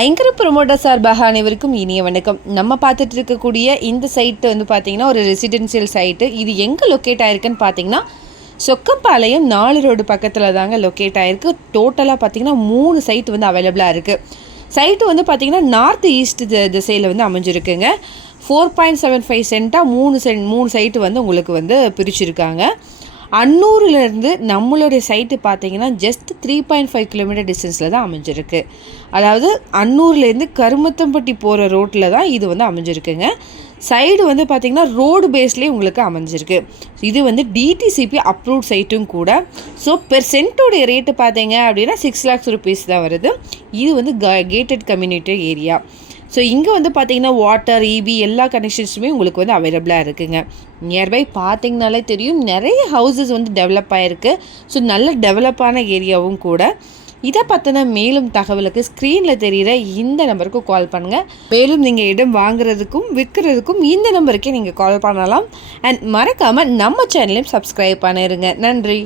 ஐங்கர promoter சார்பாக அனைவருக்கும் இனிய வணக்கம். நம்ம பார்த்துட்டு இருக்கக்கூடிய இந்த சைட்டு வந்து பார்த்திங்கன்னா ஒரு ரெசிடென்சியல் சைட்டு. இது எங்கே லொக்கேட் ஆகிருக்குன்னு பார்த்தீங்கன்னா சொக்கம்பாளையம் 4 ரோடு பக்கத்தில் தாங்க லொக்கேட் ஆகிருக்கு. டோட்டலாக பார்த்திங்கன்னா 3 சைட்டு வந்து அவைலபிளாக இருக்குது. சைட்டு வந்து பார்த்திங்கன்னா நார்த் ஈஸ்ட் திசையில் வந்து அமைஞ்சிருக்குங்க. 4.75 சென்ட்டாக 3 சைட்டு வந்து உங்களுக்கு வந்து பிரிச்சுருக்காங்க. அன்னூர்லேருந்து நம்மளுடைய சைட்டு பார்த்தீங்கன்னா ஜஸ்ட் 3.5 கிலோமீட்டர் டிஸ்டன்ஸில் தான் அமைஞ்சிருக்கு. அதாவது அன்னூர்லேருந்து கருமத்தம்பட்டி போகிற ரோட்டில் தான் இது வந்து அமைஞ்சிருக்குங்க. சைடு வந்து பார்த்திங்கன்னா ரோடு பேஸ்லேயே உங்களுக்கு அமைஞ்சிருக்கு. இது வந்து டிடிசிபி அப்ரூவ்ட் சைட்டும் கூட. ஸோ பெர் சென்ட்டோடைய ரேட்டு பார்த்தீங்க அப்படின்னா 6 lakhs rupees தான் வருது. இது வந்து கேட்டட் கம்யூனிட்டி ஏரியா. ஸோ இங்கே வந்து பார்த்திங்கன்னா வாட்டர், இபி எல்லா கனெக்ஷன்ஸுமே உங்களுக்கு வந்து அவைலபிளாக இருக்குங்க. நியர்பை பார்த்திங்கனாலே தெரியும் நிறைய ஹவுசஸ் வந்து டெவலப் ஆகிருக்கு. ஸோ நல்ல டெவலப்பான ஏரியாவும் கூட. இதை பற்றின மேலும் தகவலுக்கு ஸ்க்ரீனில் தெரிகிற இந்த நம்பருக்கு கால் பண்ணுங்கள். மேலும் நீங்கள் இடம் வாங்குறதுக்கும் விற்கிறதுக்கும் இந்த நம்பருக்கே நீங்கள் கால் பண்ணலாம். அண்ட் மறக்காமல் நம்ம சேனலையும் சப்ஸ்கிரைப் பண்ணிடுங்க. நன்றி.